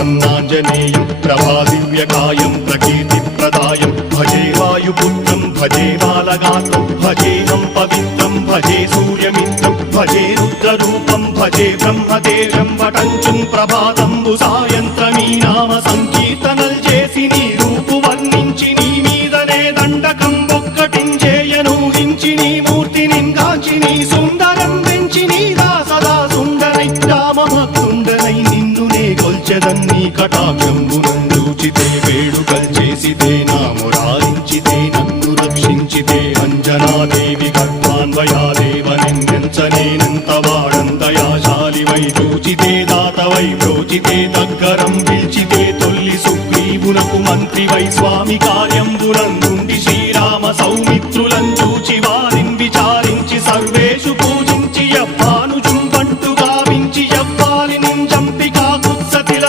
प्रसन्नाञ्जनेयं प्रभादिव्यकायं प्रकीर्तिप्रदायं भजे वायुपुत्रं भजे बालगात्रं भजेऽहं पवित्रं भजे सूर्यमित्रं भजे रुद्ररूपं भजे ब्रह्मदेवं वटञ्चुं प्रभाతంబు సాయంత్రమీ నామ సంకీర్తనల్ చేసి నీ రూపు వర్ణించి నీ మీదనే దండకం ఒక్కటించేయను హించి నీ మూర్తిని గాంచి నీ సుందరం వెంచి నీ దాసదా సుందరై రామభక్తుండనై నిన్నునే కొల్చెదన్ని కటాక్షంబునందూచితే వేడుకల్ చేసితే నా మురారించితే నన్ను రక్షించితే అంజనాదేవి గర్భాన్వయాదేవనెంచనేనంత వాడంతయాశాలివై చూచితే దాతవై ప్రోచితే దగ్గరం పిలిచితే తొల్లి సుగ్రీవునకు మంత్రివై స్వామి కార్యంబునందుండి శ్రీరామ సౌమిత్రులం చూచి వారిని విచారించి సర్వేషు పూజ